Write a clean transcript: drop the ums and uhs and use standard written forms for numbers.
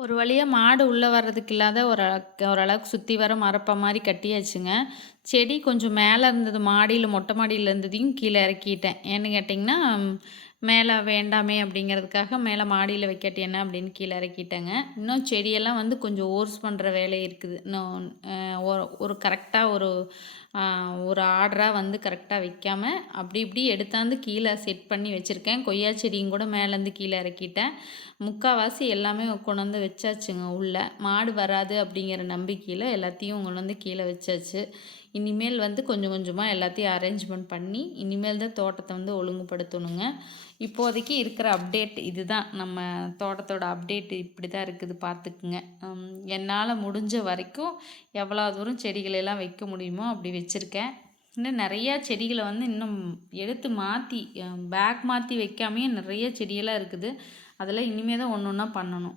ஒரு வழியா மாடு உள்ள வர்றதுக்கு இல்லாத ஓரளவுக்கு சுத்தி வர மரப்பா மாரி கட்டியாச்சுங்க. செடி கொஞ்சம் மேல இருந்தது மாடியில மொட்டை மாடியில இருந்ததையும் கீழ இறக்கிட்டேன். ஏன்னு கேட்டிங்கன்னா, மேல வேண்டாமே அப்படிங்கிறதுக்காக மேல மாடியில வைக்காட்டி என்ன அப்படின்னு கீழ இறக்கிட்டேங்க. இன்னும் செடியெல்லாம் வந்து கொஞ்சம் ஓர்ஸ் பண்ற வேலை இருக்குது. இன்னும் ஒரு ஒரு கரெக்ட்டா அ ஒரு ஆர்டரா வந்து கரெக்ட்டா வைக்காம, அப்படி இப்படி எடுத்தாந்து கீழ செட் பண்ணி வச்சிருக்கேன். கொய்யா செடியும் கூட மேலேருந்து கீழ இறக்கிட்டேன். முக்காவாசி எல்லாமே கொண்டு வந்து வச்சாச்சுங்க உள்ள. மாடு வராது அப்படிங்கிற நம்பிக்கையில எல்லாத்தையும் கொண்டு வந்து கீழ வச்சாச்சு. இனிமேல் வந்து கொஞ்சம் கொஞ்சமா எல்லாத்தையும் அரேஞ்ச்மெண்ட் பண்ணி, இனிமேல் தான் தோட்டத்த வந்து ஒழுங்குபடுத்தணுங்க. இப்போதைக்கு இருக்கிற அப்டேட் இதுதான். நம்ம தோட்டத்தோட அப்டேட் இப்படி தான் இருக்குது பார்த்துக்குங்க. என்னால முடிஞ்ச வரைக்கும் எவ்வளோ தூரம் செடிகள் எல்லாம் வைக்க முடியுமோ அப்படி வச்சிருக்கேன். இன்னும் நெறையா செடிகள வந்து இன்னும் எடுத்து மாத்தி பேக் மாத்தி வைக்காமயே நெறைய செடியெல்லாம் இருக்குது. அதெல்லாம் இனிமே தான் ஒண்ணு ஒண்ணா பண்ணணும்.